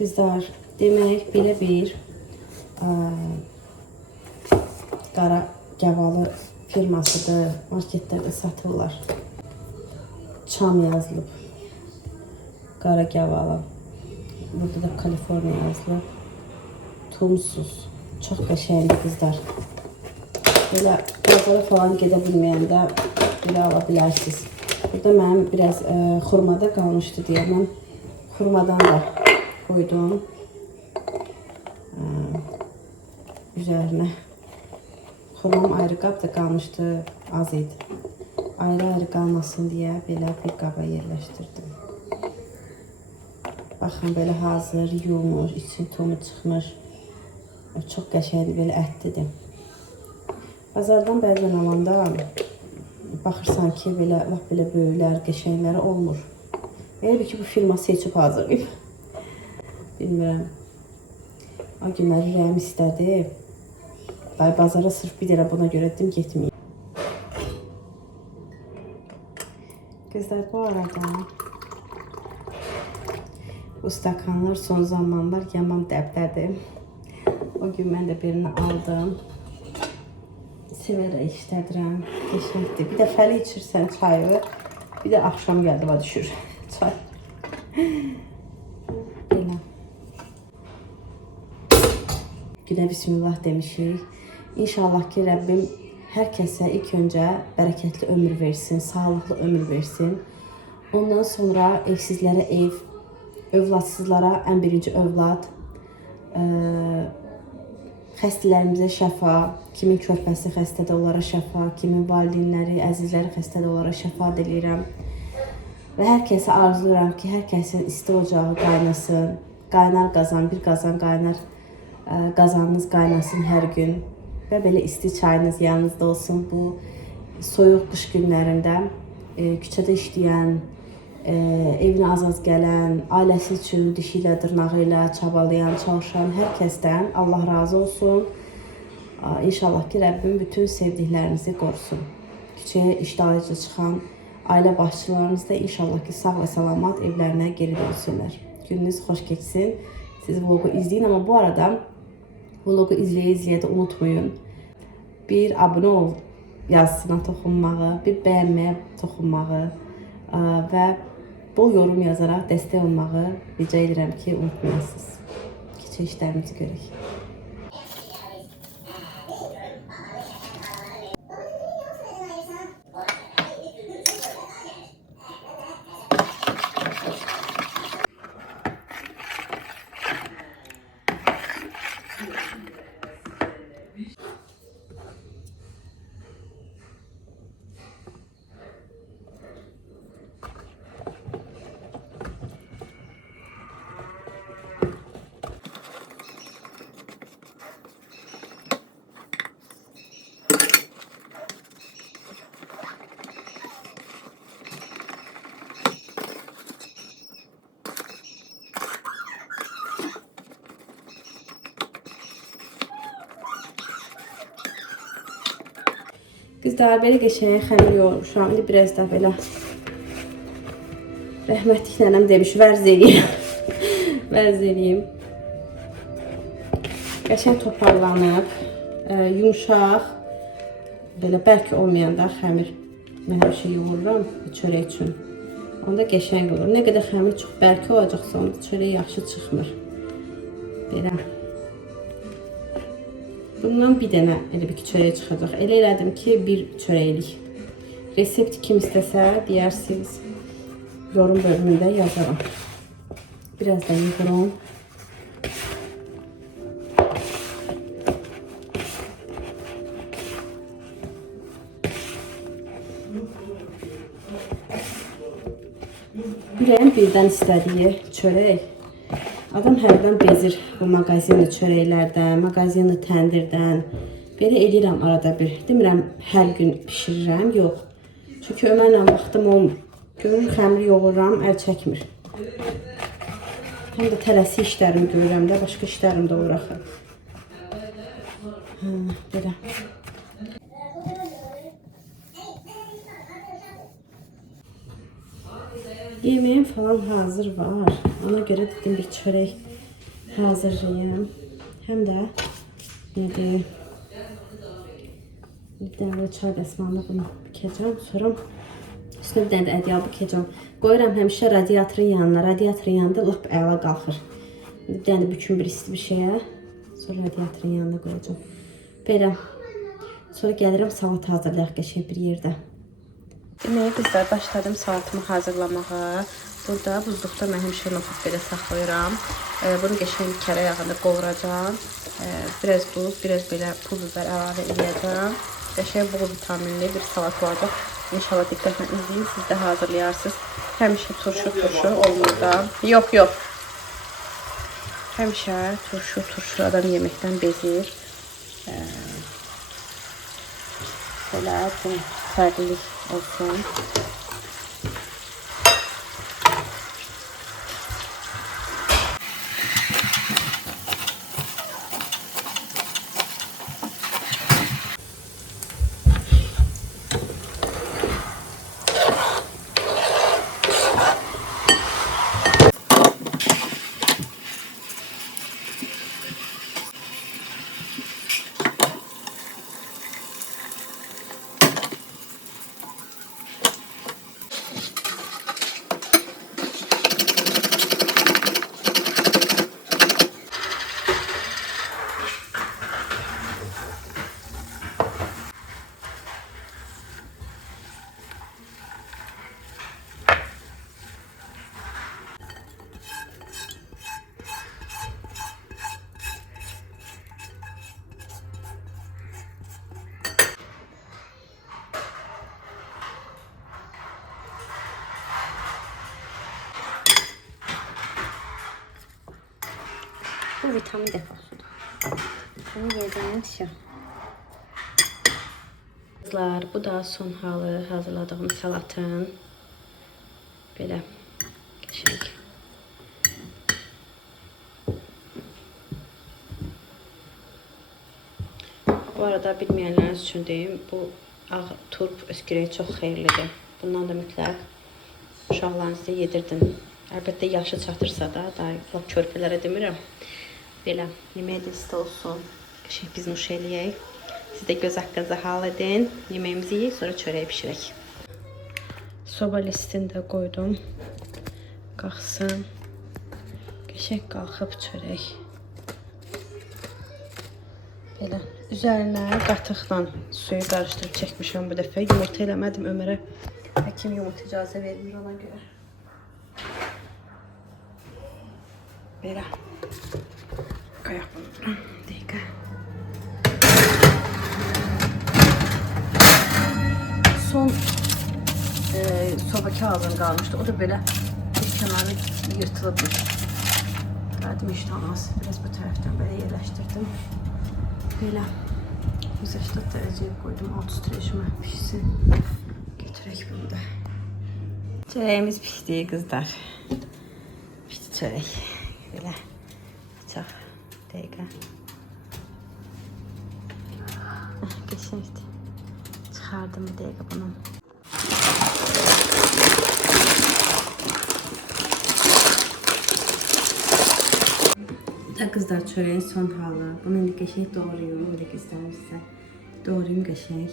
Kızlar, demək belə bir qara gavalı firmasıdır. Marketlərdə satırlar. Çam yazılıb. Qara gavalı. Burada da Kaliforniya yazılıb. Tumsuz. Çox qəşəngdir qızlar. Belə bazara falan gedə bilməyəndə belə ala bilərsiniz. Burada mənim biraz xurmada qalmışdı deyə mən xurmadan da koydum üzerine. Xurmam ayrı qabda qalmışdı, az idi. Ayrı qalmasın deyə belə bir qaba yerləşdirdim. Baxın, belə hazır yumuş, için tomu çıxmış. Çox qəşəngdir, belə ətlidir. Bazardan bəzən alanda baxırsan ki, belə lap belə böyüklər, qəşəngləri olmur. Elə ki, bu firma seçib hazırlayıb. Bilmirəm. O günləri rəhim istədi. Day bazara sırf bir dərə buna görə dedim, getməyim. Qızlar, bu arada bu stakanlar son zamanlar yaman dəbdədir. O gün mən də birini aldım. Sevərək işlədirəm. Qəşəngdir. Bir dəfəli içirsən çayı, bir də axşam gəldiva düşür çay. Belə. Günə bismillah demişik. İnşallah ki, Rəbbim hər kəsə ilk öncə bərəkətli ömür versin, sağlıqlı ömür versin. Ondan sonra evsizlərə ev, övladsızlara ən birinci övlad, xəstələrimizə şəfa, kimin körpəsi xəstədə onlara şəfa, kimin valideynləri, əzizləri xəstədə onlara şəfa diləyirəm. Və hər kəsə arzulayıram ki, hər kəsin isti ocağı qaynasın, qaynar qazan, bir qazan qaynar, qazanınız qaynasın hər gün və belə isti çayınız yanınızda olsun. Bu soyuq qış günlərində küçədə işləyən, evinə az-az gələn, ailəsi üçün dişi ilə, dırnağı ilə çabalayan, çalışan hər kəsdən Allah razı olsun. İnşallah ki, Rəbbim bütün sevdiklərinizi qorusun. Küçəyə iştahıca çıxan ailə başçılarınız da inşallah ki, sağ və salamat evlərinə geri dönsünlər. Gününüz xoş keçsin. Siz vlogu izləyin, amma bu arada vlogu izləyə-izləyə də unutmayın. Bir abunə ol yazısına toxunmağı, bir bəyənməyə toxunmağı və bol yorum yazaraq dəstək olmağı rica edirəm ki, unutmayasınız. Keçək işlərimizi görək. Qızlar, belə qəşəng xəmir yoğurmuşam. İndi biraz da belə rəhmətlik nənəm demiş, vərz eləyim. Vərz eləyim. Qəşəng toparlanıb, yumuşaq, belə bərk olmayanda xəmir mən həmişə yoğururam çörək üçün. Onda qəşəng olur. Nə qədər xəmir çox bərk olacaqsa, onda çörək yaxşı çıxmır. Belə. Bundan bir dənə elə bir ki, çörək çıxacaq. Elə elədim ki, bir çörəklik. Resept kim istəsə deyirsiniz. Yorum bölümündə yazaram. Biraz da yığıram. Ürəyim birdən istədiyi çörək. Adam hərdən bezir bu mağazinli çörəklərdən, mağazinli təndirdən. Belə eləyirəm arada bir. Demirəm hər gün pişirirəm, yox. Çünki Ömərlə vaxtım olmur. Görür xəmir yoğururam, əl çəkmir. Həm də tələsi işlərim görürəm də, başqa işlərim də olur axı. Belə. Yemeğim falan hazır var. Ona göre dedim bir çörek hazırlayayım. Hem de nedir? Bir tane çay dəsmalına bunu bükəcəm. Sonra üstüne bir tane də ədyal bükəcəm. Qoyuram həmişə radiatorun yanına. Radiatorun yanında lap əla qalxır. Bir tane də büküm bir isti bir şeye. Sonra radiatorun yanına qoyacağım. Belə. Sonra gəlirəm salat hazırlayaq qəşəng bir yerdə. Deməli qızlar, başladım salatımı hazırlamağa. Burada buzluqda mən həmişə noxud belə saxlayıram. Bunu qəşəng kərə yağında qovuracağam. Biraz duz, biraz belə pul biber əlavə edəcəm. Qəşəng bol vitaminli bir salat olacaq. İnşallah diqqətlə izləyin, siz də hazırlayarsınız. Həmişə turşu olmur da. Yox. Həmişə turşu adam yeməkdən bezir. Belə fərqlilik olsun. Bu vitamin deposudur. Bunu yediniz ya. Kızlar, bu da son halı hazırladığım salatın. Belə qəşəng. Bu arada bilməyənləriniz üçün deyim, bu ağ turp öskürəyə çox xeyirlidir. Bundan da mütləq uşaqlarınızı yedirdin. Əlbəttə yaşı çatırsa da, daha körpələrə demirəm. Belə yeməyə də isti olsun. Qəşəng biz nuş eləyək. Siz də göz haqqınıza hal edin. Yeməyimizi yeyək, sonra çörəyi bişirək. Soba listini də qoydum. Qalxsın. Qəşəng qalxıb çörək. Belə. Üzərinə qatıqla suyu qarışdırıb çəkmişəm bu dəfə. Yumurta eləmədim Ömərə. Həkim yumurta icazə vermir ona görə. Belə. Qoyaq bunu. Dəqiqə. Son soba kağıdın qalmışdı. O da belə bir kənarı yırtılıbmış. Gəldim işte olmaz. Biraz bu tərəfdən belə yerləşdirdim. Belə 180 dərəcəyə qoydum. 30 rejimə pişsin. Götürək bunu da. Çörəyimiz pişdi qızlar. Pişdi çörək. Belə. Çox. Dəqiqə. Qəşəngdir. Çıxardım bir dəqiqə bunu. Da qızlar, çörəyin son halı. Bunu indi qəşəng doğrayım. Öyle göstərim sizə. Doğrayım qəşəng.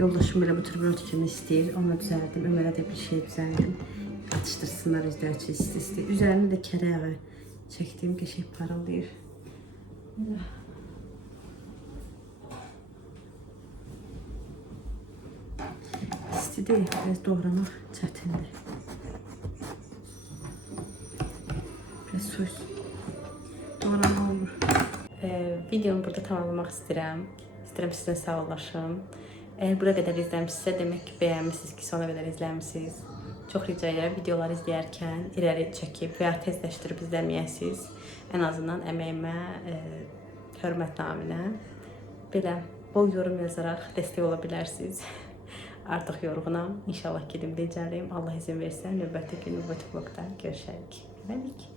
Yoldaşım belə buterbrot kimi istəyir. Ona düzəldim. Ömərə də bir şey düzəldim. Atıştırsınlar özləri üçün isti-isti. Üzərinə də kərə yağı çəkdim. Qəşəng parıldayır. İstidir. Biraz doğramaq çətindir. Biraz su doğrama olur. Videomu burada tamamlamaq istəyirəm. İstəyirəm sizlə sağollaşım. Eğer buraya kadar izləmişsinizsə, demək ki, bəyənmişsiniz ki, sona qədər izləmişsiniz. Çox rica edirəm, videoları izləyərkən irəli çəkib və ya tezləşdirib izləməyəsiniz. Ən azından əməyimə, hörmət naminə belə bol yorum yazaraq dəstək ola bilərsiniz. Artıq yorğunam. İnşallah gedib becərim. Allah izin versə növbəti gün, növbəti vlogda görüşərik. Görərik.